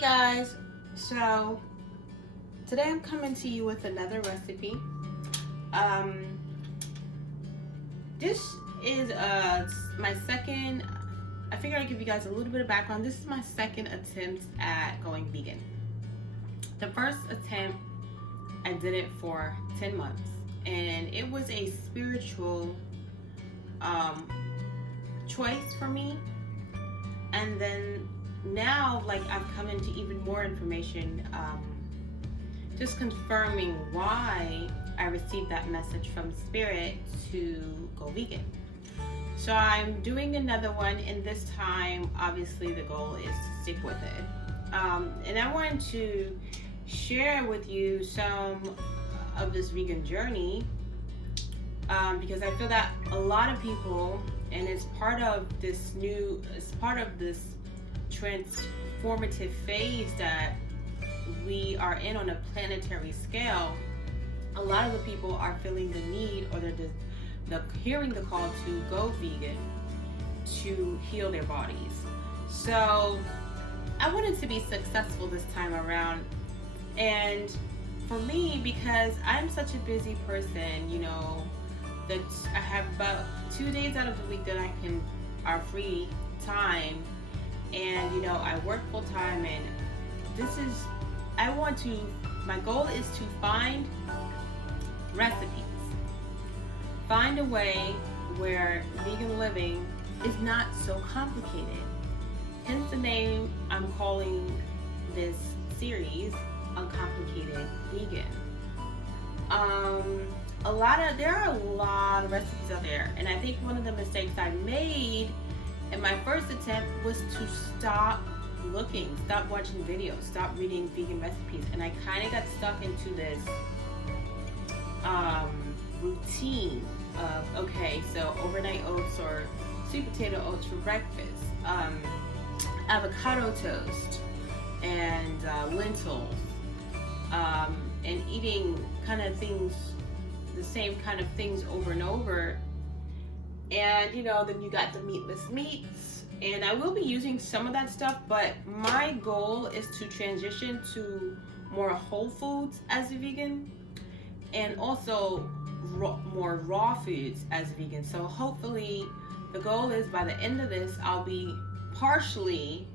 Hey guys, so today I'm coming to you with another recipe. This is my second. I figured I'd give you guys a little bit of background. This is my second attempt at going vegan. The first attempt, I did it for 10 months, and it was a spiritual choice for me. And then now, like, I've come into even more information, just confirming why I received that message from Spirit to go vegan. So I'm doing another one, and this time, obviously, the goal is to stick with it. And I wanted to share with you some of this vegan journey, because I feel that a lot of people, and it's part of this transformative phase that we are in on a planetary scale. A lot of the people are feeling the need, or they're hearing the call to go vegan to heal their bodies. So I wanted to be successful this time around, and for me, because I'm such a busy person, that I have about 2 days out of the week that are free time, and I work full time, and my goal is to find recipes, find a way where vegan living is not so complicated. Hence the name I'm calling this series Uncomplicated Vegan. There are a lot of recipes out there, and I think one of the mistakes I made in my first attempt was to stop looking, stop watching videos, stop reading vegan recipes, and I kind of got stuck into this routine of, okay, so overnight oats or sweet potato oats for breakfast, avocado toast, and lentils, and eating kind of things, the same kind of things over and over. And then you got the meatless meats, and I will be using some of that stuff, but my goal is to transition to more whole foods as a vegan, and also more raw foods as a vegan. So hopefully the goal is, by the end of this, I'll be partially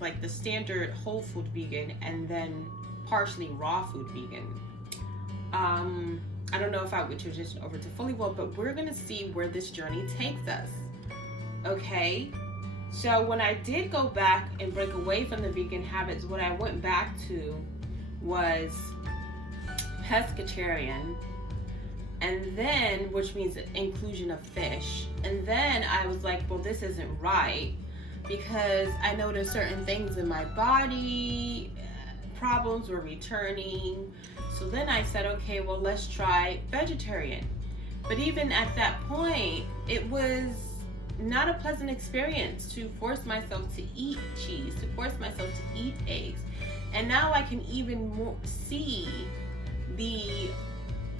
like the standard whole food vegan, and then partially raw food vegan. I don't know if I would transition over to fully raw, but we're gonna see where this journey takes us. Okay, so when I did go back and break away from the vegan habits, what I went back to was pescatarian, and then, which means inclusion of fish. And then I was like, well, this isn't right, because I noticed certain things in my body, problems were returning. So then I said, okay, well, let's try vegetarian. But even at that point, it was not a pleasant experience to force myself to eat cheese, to force myself to eat eggs. And now I can even see the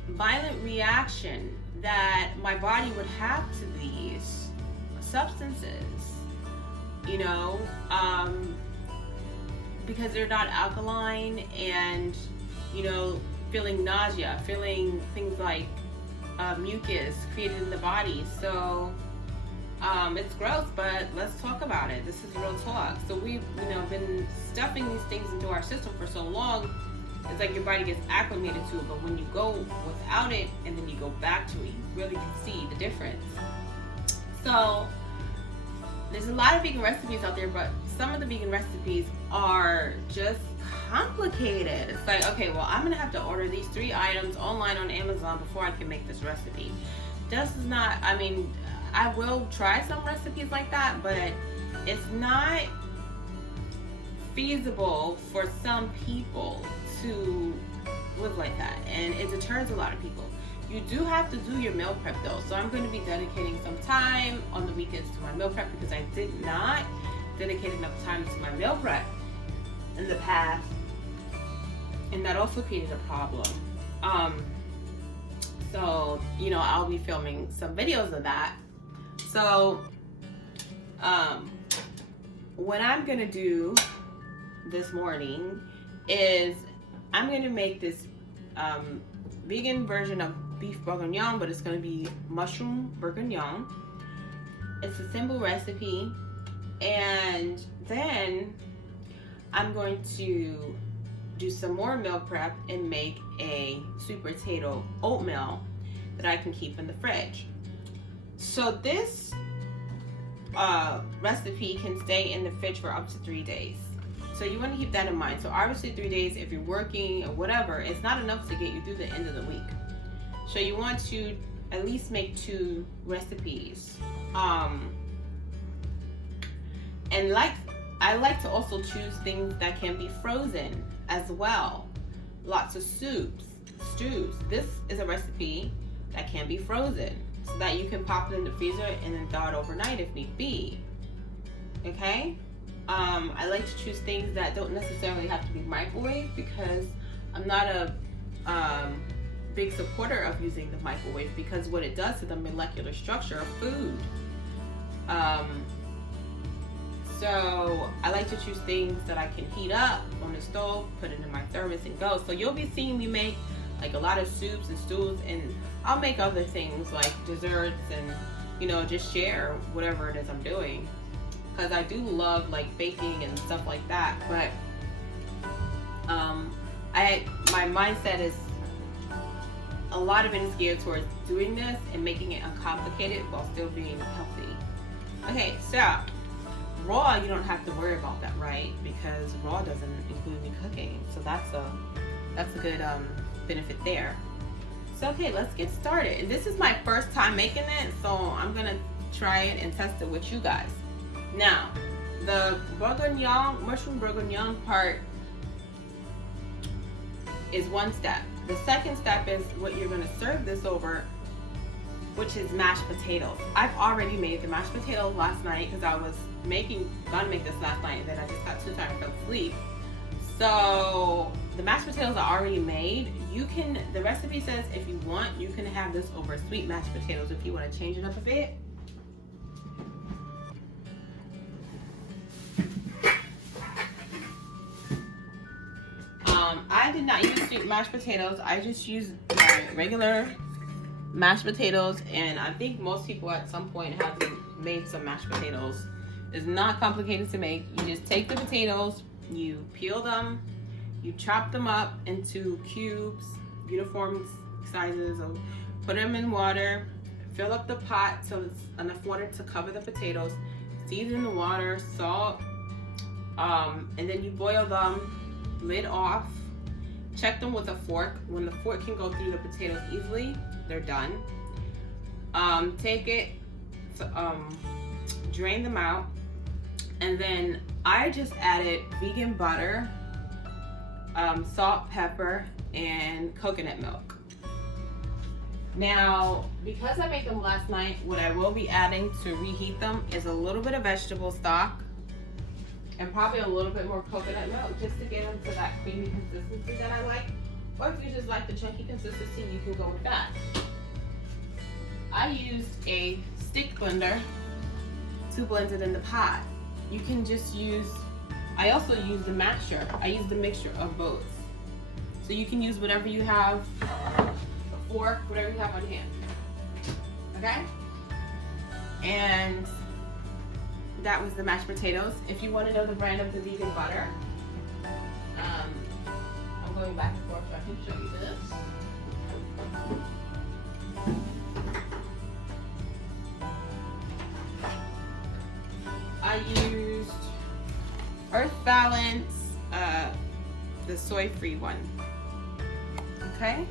violent reaction that my body would have to these substances, because they're not alkaline, and feeling nausea, feeling things like mucus created in the body. So it's gross, but let's talk about it. This is real talk. So we've been stuffing these things into our system for so long, it's like your body gets acclimated to it. But when you go without it and then you go back to it, you really can see the difference. So there's a lot of vegan recipes out there, but some of the vegan recipes are just complicated. It's like, okay, well, I'm gonna have to order these 3 items online on Amazon before I can make this recipe. This is not, I will try some recipes like that, but it's not feasible for some people to live like that, and it deters a lot of people. You do have to do your meal prep though, so I'm going to be dedicating some time on the weekends to my meal prep, because I did not dedicate enough time to my meal prep in the past, and that also created a problem. So I'll be filming some videos of that. So what I'm gonna do this morning is I'm gonna make this vegan version of beef bourguignon, but it's gonna be mushroom bourguignon. It's a simple recipe, and then I'm going to do some more meal prep and make a sweet potato oatmeal that I can keep in the fridge. So this recipe can stay in the fridge for up to 3 days. So you want to keep that in mind. So obviously 3 days, if you're working or whatever, it's not enough to get you through the end of the week. So you want to at least make 2 recipes. And I like to also choose things that can be frozen as well. Lots of soups, stews. This is a recipe that can be frozen so that you can pop it in the freezer and then thaw it overnight if need be. Okay? I like to choose things that don't necessarily have to be microwaved because I'm not a big supporter of using the microwave because what it does to the molecular structure of food. So I like to choose things that I can heat up on the stove, put it in my thermos and go. So you'll be seeing me make like a lot of soups and stews, and I'll make other things like desserts and, you know, just share whatever it is I'm doing. Because I do love like baking and stuff like that, but my mindset is a lot of it is geared towards doing this and making it uncomplicated while still being healthy. Okay, so raw, you don't have to worry about that, right? Because raw doesn't include me cooking, so that's a good benefit there. So okay, let's get started. And this is my first time making it, so I'm gonna try it and test it with you guys. Now, the bourguignon, mushroom bourguignon part is one step. The second step is what you're gonna serve this over, which is mashed potatoes. I've already made the mashed potatoes last night because I was gonna make this last night, and then I just got too tired and fell asleep. So the mashed potatoes are already made. The recipe says if you want, you can have this over sweet mashed potatoes if you want to change it up a bit. I did not use sweet mashed potatoes. I just used my regular mashed potatoes, and I think most people at some point have made some mashed potatoes. It's not complicated to make. You just take the potatoes, you peel them, you chop them up into cubes, uniform sizes, or put them in water, fill up the pot so it's enough water to cover the potatoes, season the water, salt, and then you boil them, lid off, check them with a fork. When the fork can go through the potatoes easily, they're done. Take it, drain them out, and then I just added vegan butter, salt, pepper, and coconut milk. Now, because I made them last night, what I will be adding to reheat them is a little bit of vegetable stock and probably a little bit more coconut milk just to get them to that creamy consistency that I like. Or if you just like the chunky consistency, you can go with that. I used a stick blender to blend it in the pot. You can just I also use the masher. I use the mixture of both. So you can use whatever you have, a fork, whatever you have on hand. Okay? And that was the mashed potatoes. If you want to know the brand of the vegan butter, I'm going back and forth so I can show you this. I used Earth Balance, the soy-free one. Okay?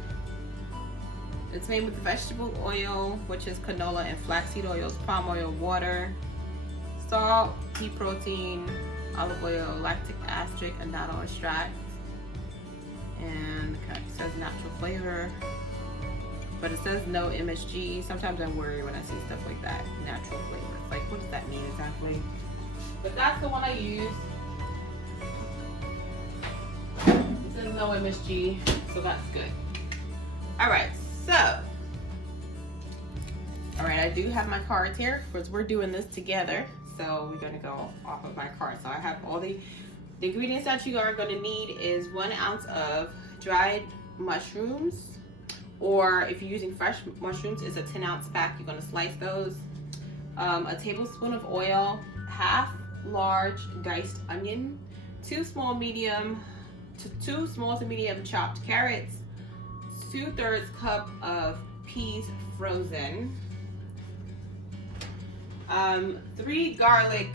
It's made with vegetable oil, which is canola and flaxseed oils, palm oil, water, salt, pea protein, olive oil, lactic acid, annatto extract, and it says natural flavor, but it says no MSG. Sometimes I'm worried when I see stuff like that, natural flavor. It's like, what does that mean exactly? But that's the one I use. It says no MSG, so that's good. Alright, I do have my cards here because we're doing this together. So we're gonna go off of my cart. So I have all the ingredients that you are gonna need is 1 ounce of dried mushrooms, or if you're using fresh mushrooms, it's a 10-ounce pack. You're gonna slice those. A tablespoon of oil, half large diced onion, 2 small to medium chopped carrots, 2/3 cup of peas frozen, 3 garlic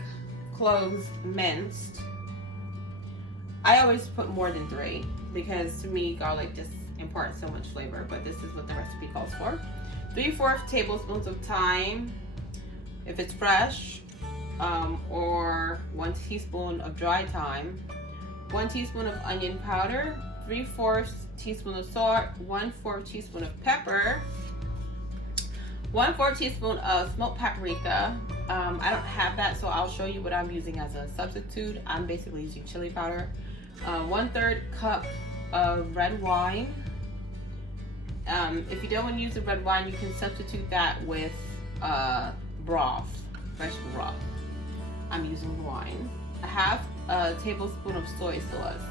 cloves minced. I always put more than 3 because to me garlic just imparts so much flavor, but this is what the recipe calls for. 3/4 tablespoons of thyme if it's fresh, or 1 teaspoon of dry thyme, 1 teaspoon of onion powder, 3/4 teaspoon of salt, 1/4 teaspoon of pepper, 1/4 teaspoon of smoked paprika. I don't have that, so I'll show you what I'm using as a substitute. I'm basically using chili powder. 1/3 cup of red wine. If you don't want to use the red wine, you can substitute that with broth, vegetable broth. I'm using wine. A half a tablespoon of soy sauce.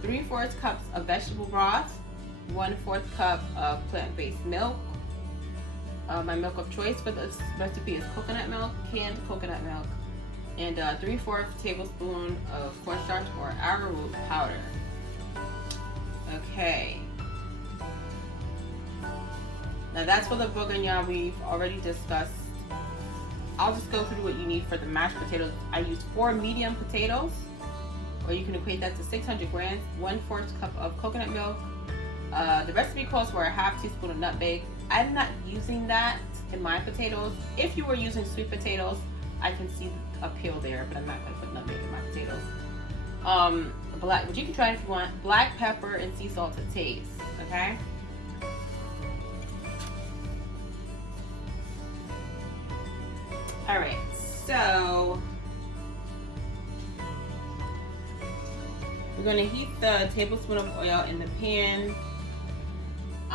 3/4 cups of vegetable broth. 1/4 cup of plant-based milk. My milk of choice for this recipe is coconut milk, canned coconut milk, and 3/4 tablespoon of cornstarch or arrowroot powder. Okay. Now that's for the bourguignon we've already discussed. I'll just go through what you need for the mashed potatoes. I used 4 medium potatoes, or you can equate that to 600 grams, 1/4 cup of coconut milk. The recipe calls for a half teaspoon of nutmeg. I'm not using that in my potatoes. If you were using sweet potatoes, I can see a peel there, but I'm not going to put nutmeg in my potatoes. But you can try it if you want. Black pepper and sea salt to taste, okay? All right, so we're going to heat the tablespoon of oil in the pan.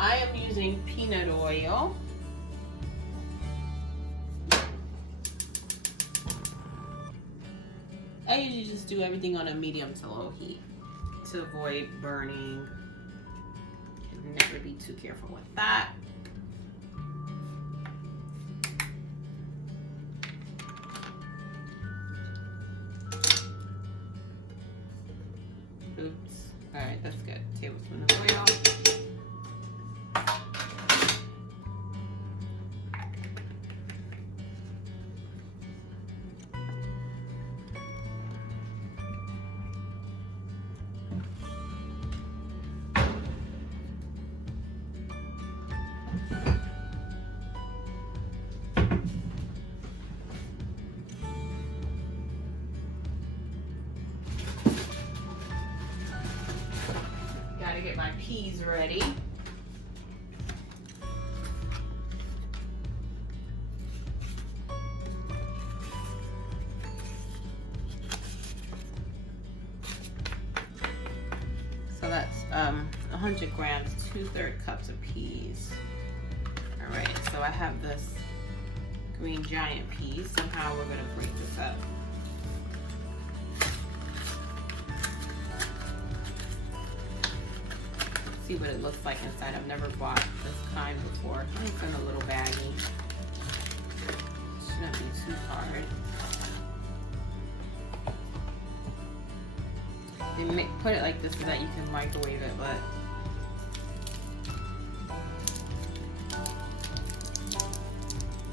I am using peanut oil. I usually just do everything on a medium to low heat to avoid burning. Can never be too careful with that. Oops. All right, that's good. Tablespoon of oil. Get my peas ready. So that's 100 grams, 2/3 cups of peas. All right, so I have this green giant peas. Somehow we're gonna break this up. See what it looks like inside. I've never bought this kind before. It's in a little baggie. Shouldn't be too hard. They put it like this so that you can microwave it, but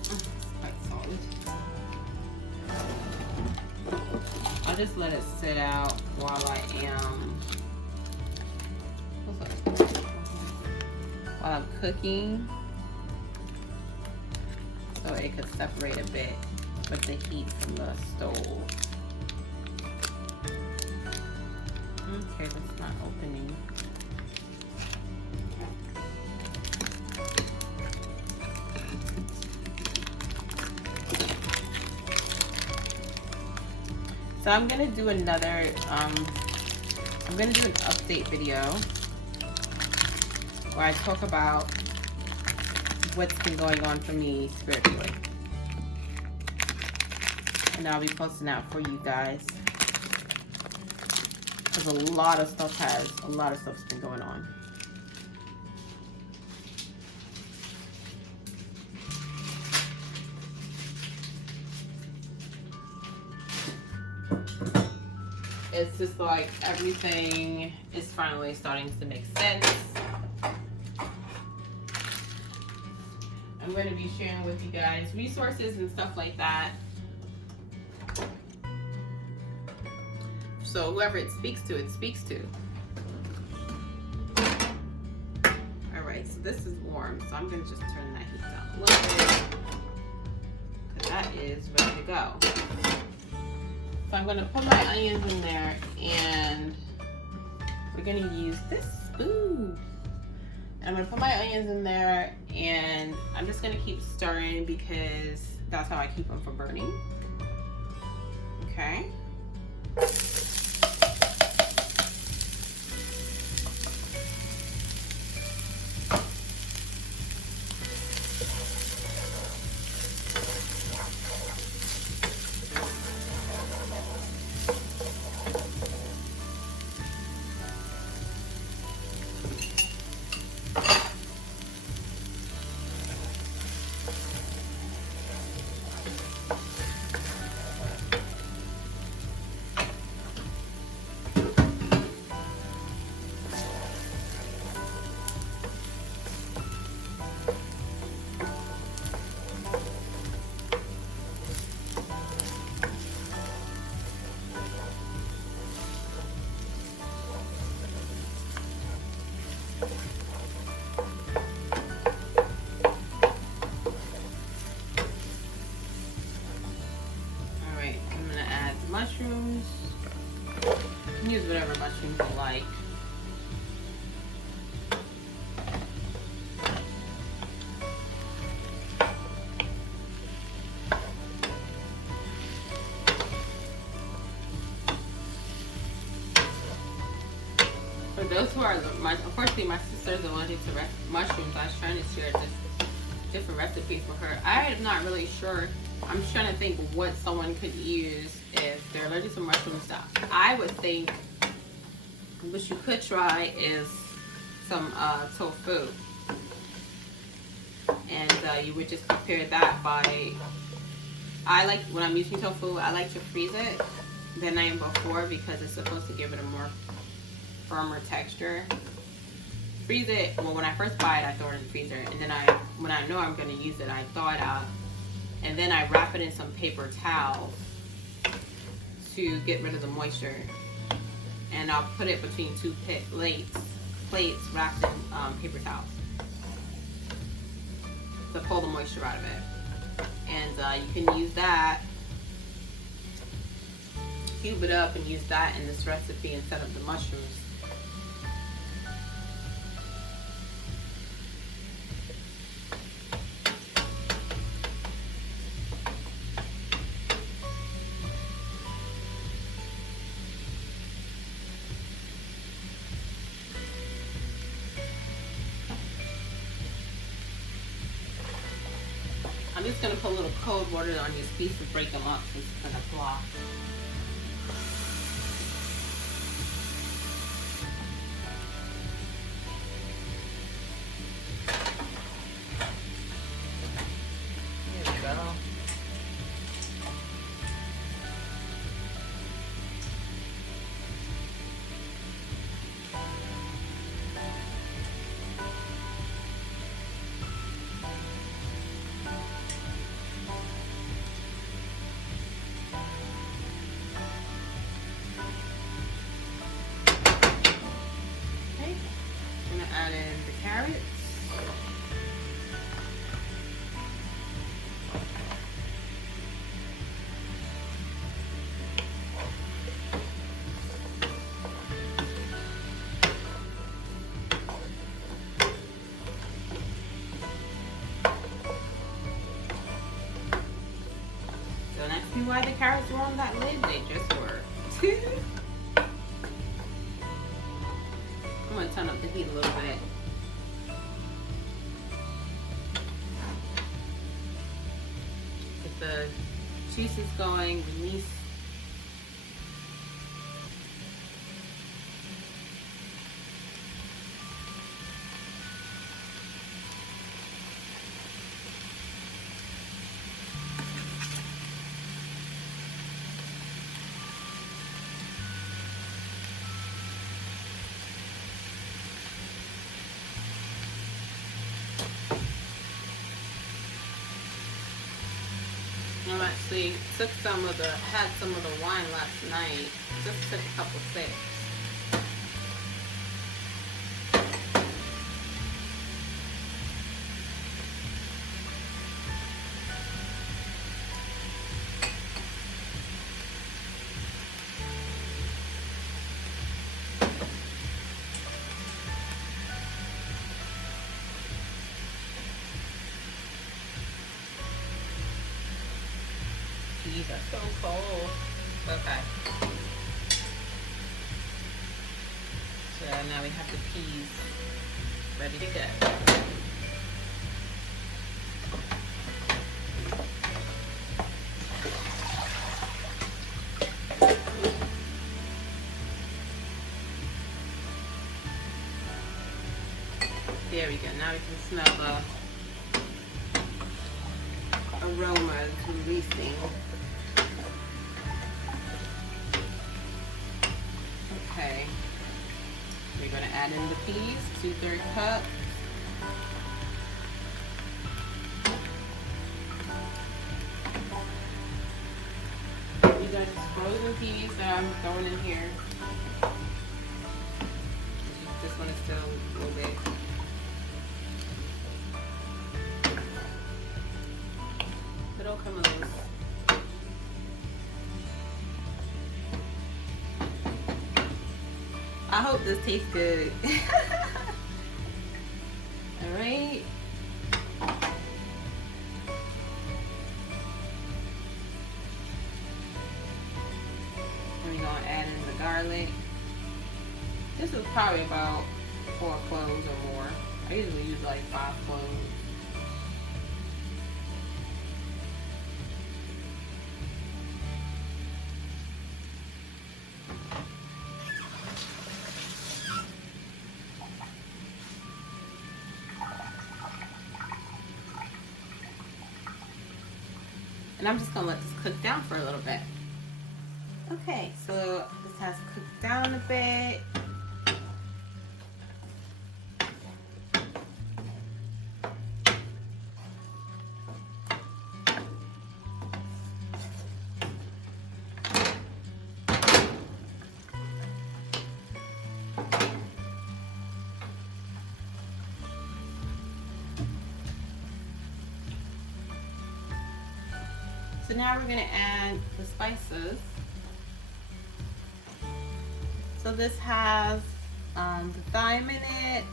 it's quite solid. I'll just let it sit out while I'm cooking, so it could separate a bit with the heat from the stove. Okay, that's not opening. So I'm gonna do another, I'm gonna do an update video where I talk about what's been going on for me spiritually. and I'll be posting that for you guys. Because a lot of stuff's been going on. It's just like everything is finally starting to make sense. I'm going to be sharing with you guys resources and stuff like that. So whoever it speaks to, it speaks to. Alright, so this is warm, so I'm going to just turn that heat down a little bit. Because that is ready to go. So I'm going to put my onions in there, and we're going to use this spoon. And I'm going to put my onions in there, and I'm just going to keep stirring because that's how I keep them from burning. Okay. Mushrooms. You can use whatever mushrooms you like. For those who are, unfortunately my sister's allergic to mushrooms. I was trying to share just different recipes for her. I'm not really sure. I'm trying to think what someone could use if they're allergic to mushroom stuff. I would think what you could try is some tofu. And you would just prepare that by, when I'm using tofu, I like to freeze it the night before because it's supposed to give it a more firmer texture. Freeze it, well when I first buy it I throw it in the freezer, and then when I know I'm going to use it I thaw it out, and then I wrap it in some paper towels to get rid of the moisture, and I'll put it between two plates wrapped in paper towels to pull the moisture out of it. And you can use that, cube it up and use that in this recipe instead of the mushrooms. I'm just going to put a little cold water on these pieces to break them up so it's going to flop. There we go. Add in the carrots. Don't ask me why the carrots were on that lid, they just were. I'm going to turn up the heat a little bit. Get the juices going, release. I actually took had some of the wine last night. Just took a couple sips. These are so cold. Okay. So now we have the peas ready to go. There we go. Now we can smell the aromas releasing. Okay, we're going to add in the peas, 2/3 cup. These are just frozen peas that I'm throwing in here. This one is still a little bit. It'll come loose. I hope this tastes good. Alright. We're going to add in the garlic. This is probably about 4 cloves or more. I usually use like 5 cloves. And I'm just going to let this cook down for a little bit. Okay, so this has cooked down a bit. So now we're going to add the spices. So this has the thyme in it.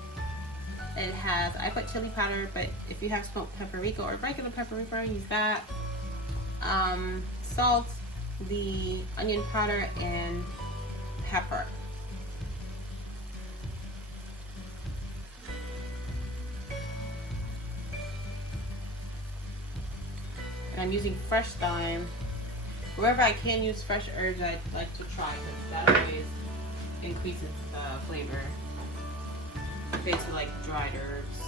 It has, I put chili powder, but if you have smoked paprika or regular paprika, use that. Salt, the onion powder, and pepper. And I'm using fresh thyme. Wherever I can use fresh herbs, I'd like to try, but that always increases flavor compared to like dried herbs.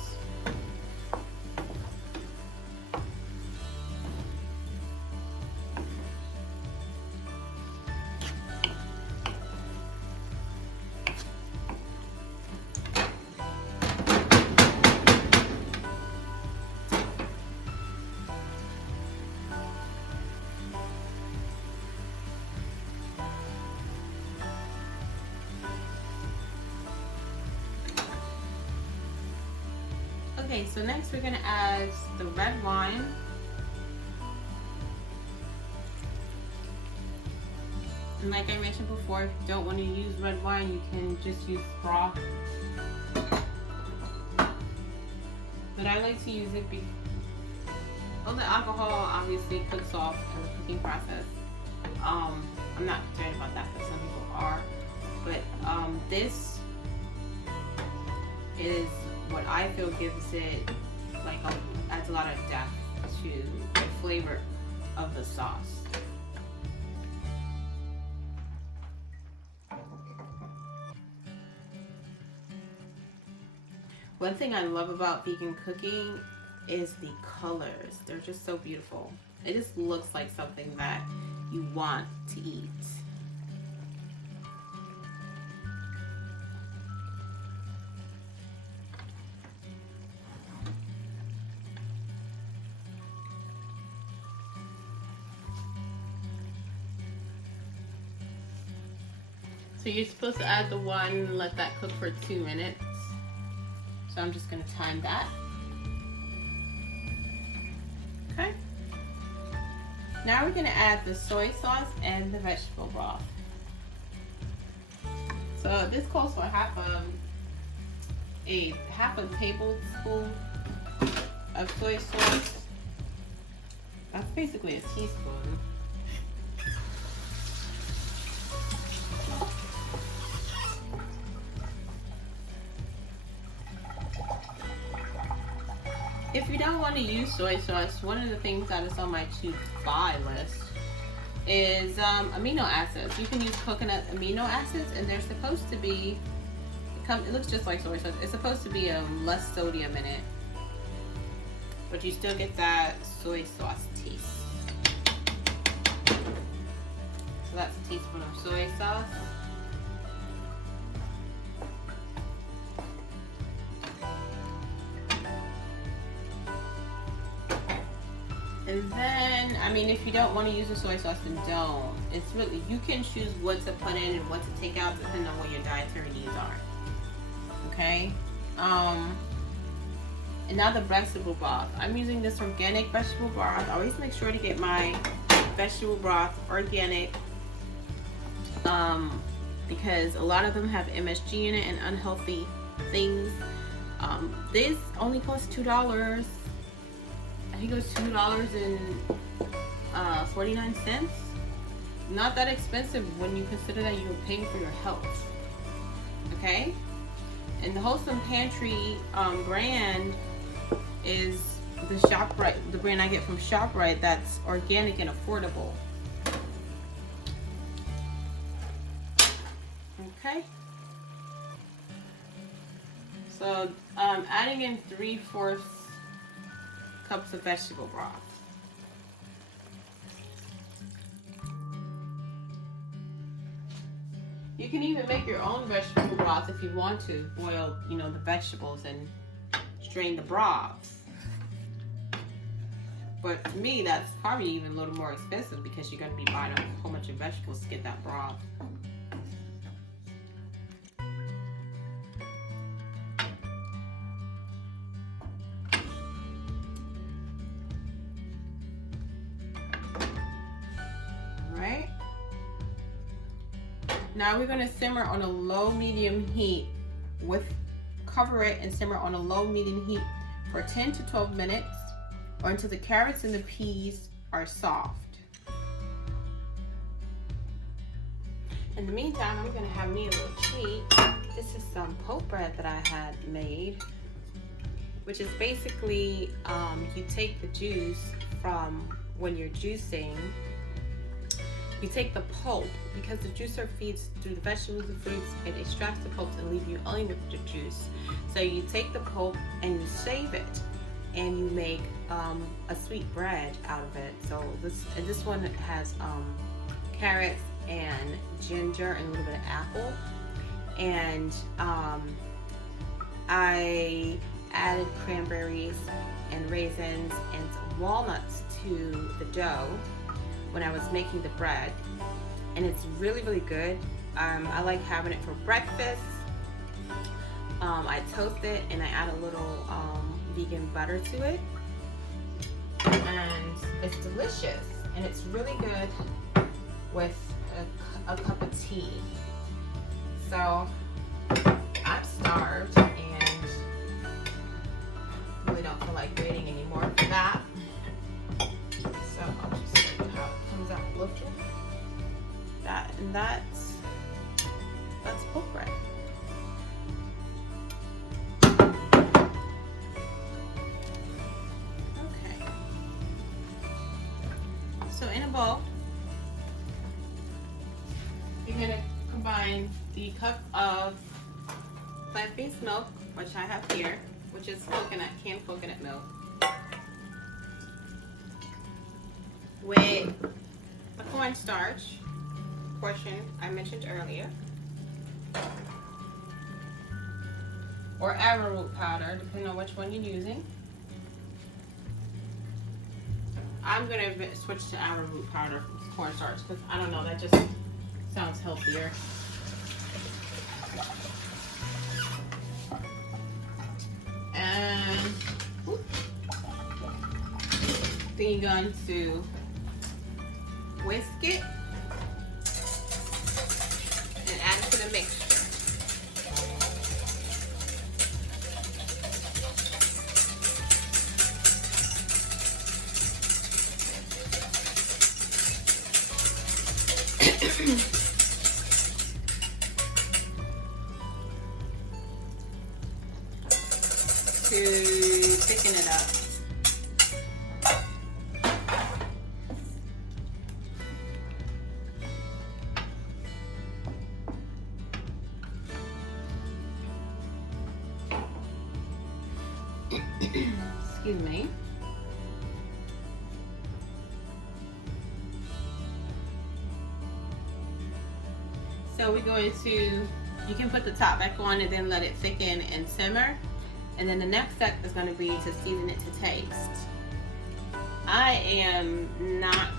Okay, so next we're going to add the red wine. And like I mentioned before, if you don't want to use red wine, you can just use broth. But I like to use it because all the alcohol obviously cooks off in the cooking process. I'm not concerned about that, but some people are. But this is what I feel gives it, like, adds a lot of depth to the flavor of the sauce. One thing I love about vegan cooking is the colors. They're just so beautiful. It just looks like something that you want to eat. So you're supposed to add the one and let that cook for 2 minutes. So I'm just gonna time that. Okay. Now we're gonna add the soy sauce and the vegetable broth. So this calls for half a tablespoon of soy sauce. That's basically a teaspoon. If you don't want to use soy sauce, one of the things that is on my to buy list is amino acids. You can use coconut amino acids, and they're supposed to be, it looks just like soy sauce. It's supposed to be less sodium in it, but you still get that soy sauce taste. So that's a teaspoon of soy sauce. And then, I mean, if you don't want to use the soy sauce, then don't. It's really, you can choose what to put in and what to take out depending on what your dietary needs are. Okay? And now the vegetable broth. I'm using this organic vegetable broth. I always make sure to get my vegetable broth organic, because a lot of them have MSG in it and unhealthy things. This only costs $2. I think it was $2.49. Not that expensive when you consider that you're paying for your health. Okay? And the Wholesome Pantry brand is the ShopRite, the brand I get from ShopRite, that's organic and affordable. Okay? So adding in 3/4 cups of vegetable broth. You can even make your own vegetable broth if you want to. Boil, the vegetables and strain the broth. But to me, that's probably even a little more expensive because you're going to be buying a whole bunch of vegetables to get that broth. Now we're going to simmer on a low-medium heat cover it and simmer on a low-medium heat for 10 to 12 minutes or until the carrots and the peas are soft. In the meantime, I'm going to have me a little treat. This is some poke bread that I had made, which is basically you take the juice from when you're juicing. You take the pulp, because the juicer feeds through the vegetables and fruits, it extracts the pulp and leaves you only with the juice. So you take the pulp and you save it, and you make a sweet bread out of it. So this one has carrots and ginger and a little bit of apple, and I added cranberries and raisins and walnuts to the dough when I was making the bread, and it's really, really good. I like having it for breakfast. I toast it and I add a little vegan butter to it, and it's delicious, and it's really good with a cup of tea. So I'm starved and really don't feel like waiting anymore for that. So I'll just show you how it comes out looking. That's poke bread. Okay. So in a bowl, you're gonna combine the cup of plant-based milk, which I have here, which is canned coconut milk, with the cornstarch portion I mentioned earlier, or arrowroot powder, depending on which one you're using. I'm gonna switch to arrowroot powder from cornstarch because I don't know, that just sounds healthier. And then you're going to whisk it and add it to the mixture. To thicken it up. Excuse me. So we're going to, you can put the top back on and then let it thicken and simmer. And then the next step is going to be to season it to taste. I am not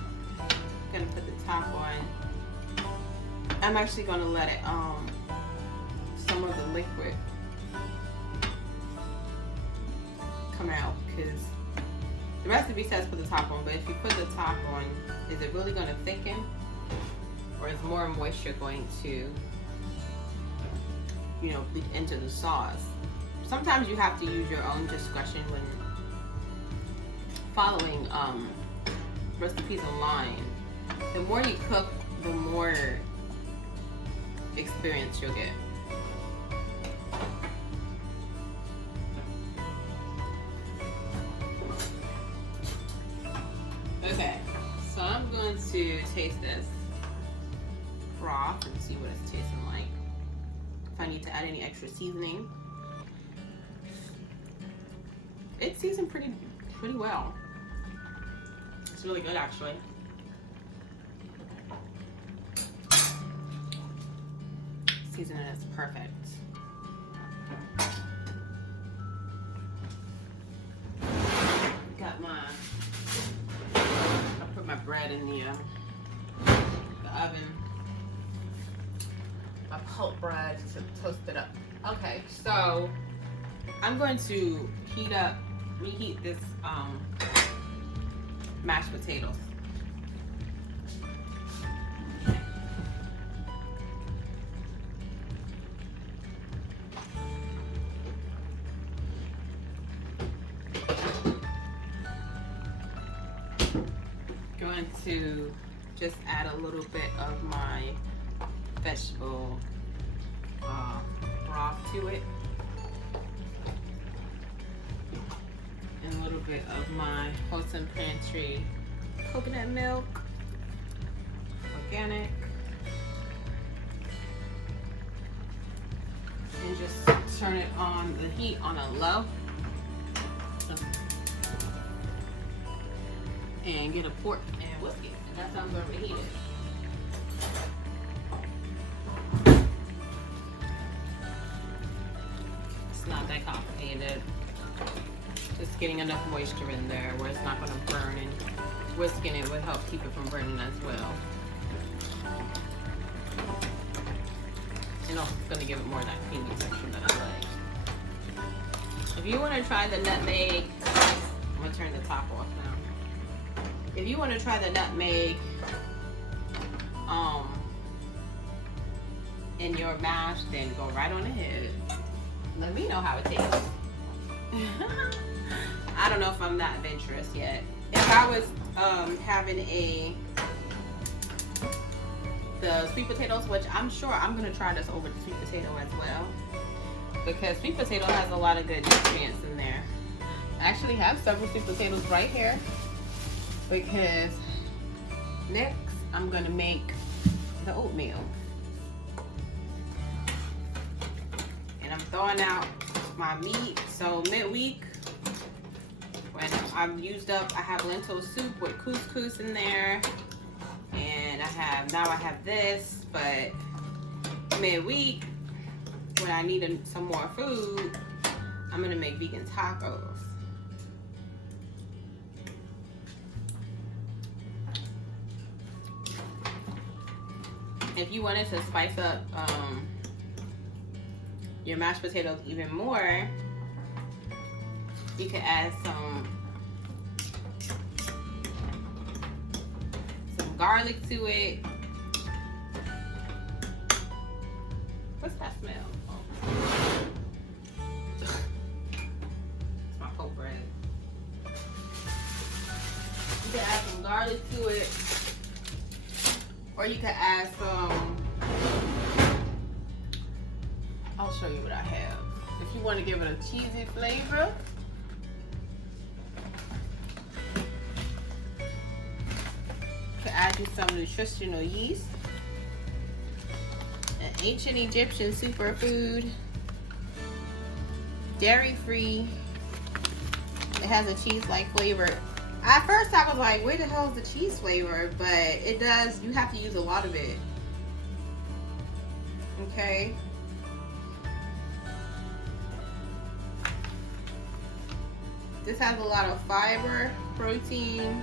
going to put the top on. I'm actually going to let it, some of the liquid come out, because the recipe says put the top on, but if you put the top on, is it really going to thicken, or is more moisture going to, you know, bleed into the sauce? Sometimes you have to use your own discretion when following recipes online. The more you cook, the more experience you'll get. Okay, so I'm going to taste this broth and see what it's tasting like. If I need to add any extra seasoning. It's seasoned pretty well. It's really good, actually. Seasoning is perfect. Got my, I put my bread in the oven. My pulp bread to toast it up. Okay, so I'm going to reheat this mashed potatoes. Going to just add a little bit of my vegetable broth to it. And a little bit of my Wholesome Pantry coconut milk, organic, and just turn it on the heat on a low, and get a fork and whisk it. And that's how I'm going to reheat it. It's not that complicated. Just getting enough moisture in there where it's not going to burn, and whisking it will help keep it from burning as well. And also it's going to give it more of that creamy texture that I like. If you want to try the nutmeg, I'm going to turn the top off now. If you want to try the nutmeg in your mash, then go right on ahead. Let me know how it tastes. I don't know if I'm that adventurous yet. If I was having the sweet potatoes, which I'm sure I'm gonna try this over the sweet potato as well, because sweet potato has a lot of good nutrients in there. I actually have several sweet potatoes right here because Next, I'm gonna make the oatmeal. And I'm throwing out my meat. So midweek, when I'm used up, I have lentil soup with couscous in there. And I have this, but midweek, when I need some more food, I'm gonna make vegan tacos. If you wanted to spice up your mashed potatoes even more, you could add some garlic to it. What's that smell? Oh. It's my Pope bread. You can add some garlic to it, or you can add some. I'll show you what I have. If you want to give it a cheesy flavor, add you some nutritional yeast, an ancient Egyptian superfood, dairy-free. It has a cheese-like flavor. At first I was like, where the hell is the cheese flavor? But it does, you have to use a lot of it. Okay. This has a lot of fiber, protein,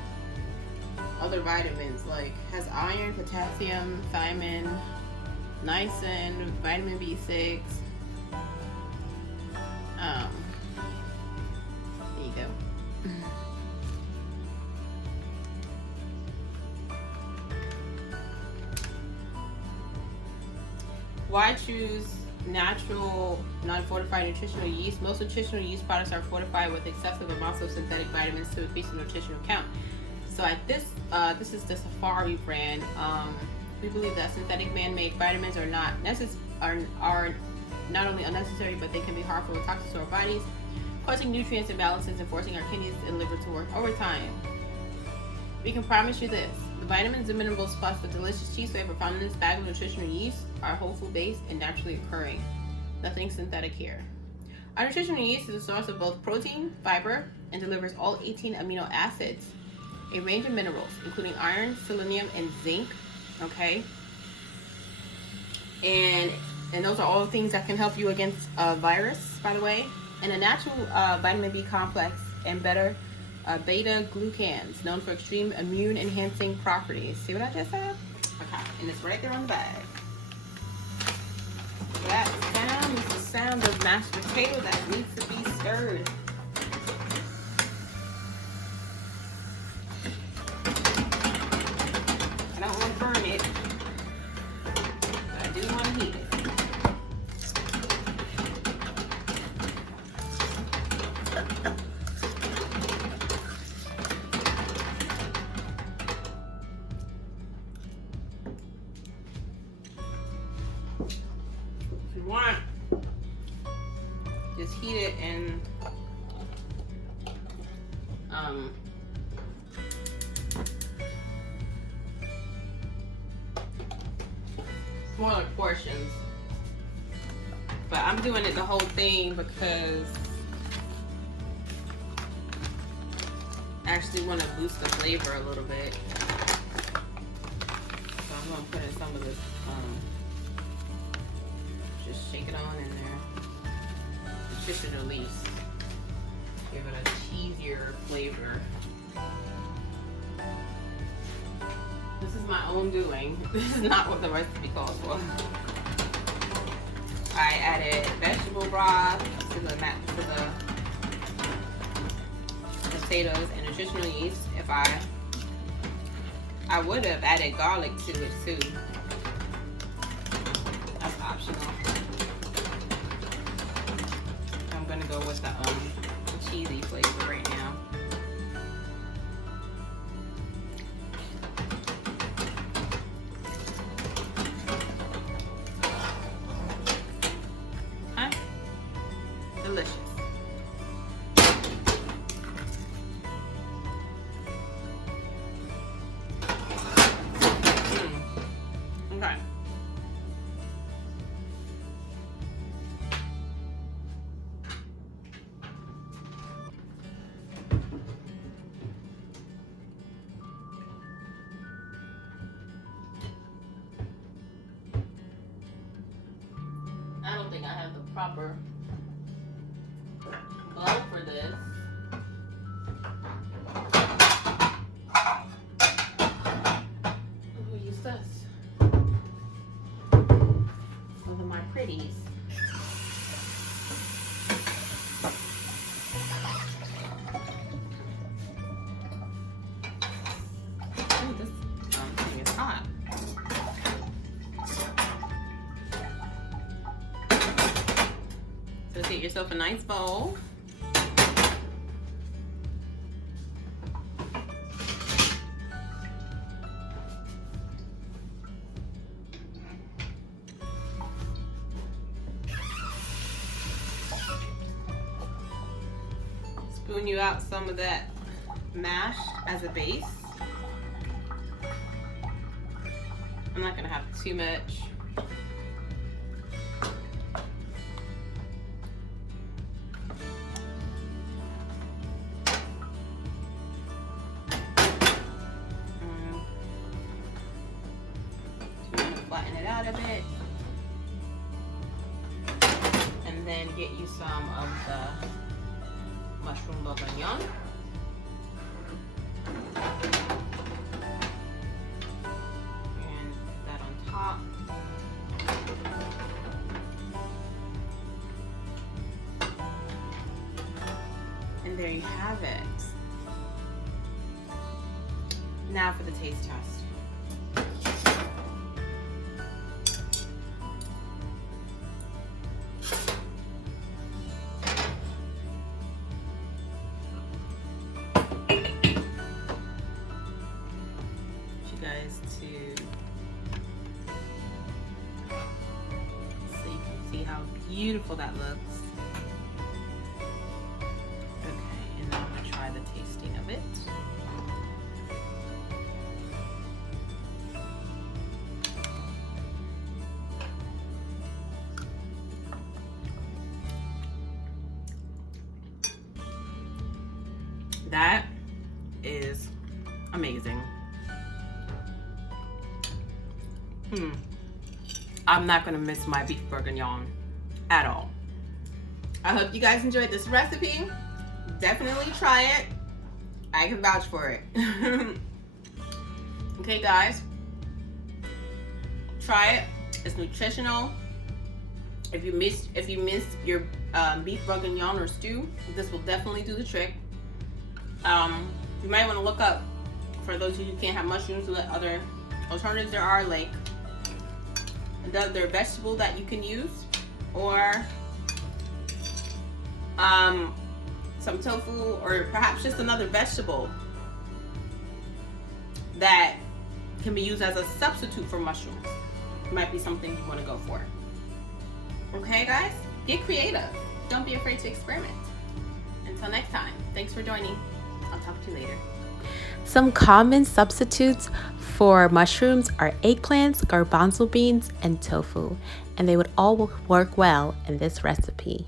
other vitamins, like has iron, potassium, thiamine, niacin, vitamin B6. There you go. Why choose natural, non-fortified nutritional yeast? Most nutritional yeast products are fortified with excessive amounts of synthetic vitamins to increase the nutritional count. So at this is the Safari brand. We believe that synthetic man-made vitamins are not not only unnecessary, but they can be harmful and toxic to our bodies, causing nutrient imbalances and forcing our kidneys and liver to work overtime. We can promise you this: the vitamins and minerals plus the delicious cheese flavor found in this bag of nutritional yeast are whole food based and naturally occurring. Nothing synthetic here. Our nutritional yeast is a source of both protein, fiber, and delivers all 18 amino acids, a range of minerals, including iron, selenium, and zinc. Okay, and those are all things that can help you against virus, by the way. And a natural vitamin B complex and beta glucans, known for extreme immune enhancing properties. See what I just said? Okay, and it's right there on the bag. That sound is the sound of mashed potato that needs to be stirred. I don't want to burn it, but I do want to heat it. If you want, just heat it in smaller portions, but I'm doing it the whole thing because I actually want to boost the flavor a little bit. So I'm going to put in some of this, just shake it on in there, nutritional yeast, give it a cheesier flavor. This is my own doing. This is not what the recipe calls for. I added vegetable broth to the potatoes and nutritional yeast. If I would have added garlic to it too. That's optional. I'm gonna go with the cheesy flavor right now. Delicious. not have the proper bowl for this. We'll use this. Those are my pretties. Ooh, this thing is hot. So get yourself a nice bowl. Spoon you out some of that mash as a base. I'm not gonna have too much. Flatten it out a bit. And then get you some of the mushroom bourguignon. And put that on top. And there you have it. Now for the taste test. Guys, so you can see how beautiful that looks. Okay, and now I'm gonna try the tasting of it. That is amazing. I'm not gonna miss my beef bourguignon at all. I hope you guys enjoyed this recipe. Definitely try it. I can vouch for it. Okay, guys, try it. It's nutritional. If you miss your beef bourguignon or stew, this will definitely do the trick. You might want to look up, for those of you who can't have mushrooms, what other alternatives there are, like another vegetable that you can use, or some tofu, or perhaps just another vegetable that can be used as a substitute for mushrooms. Might be something you want to go for. Okay, guys, get creative. Don't be afraid to experiment. Until next time, thanks for joining. I'll talk to you later. Some common substitutes for mushrooms are eggplants, garbanzo beans, and tofu, and they would all work well in this recipe.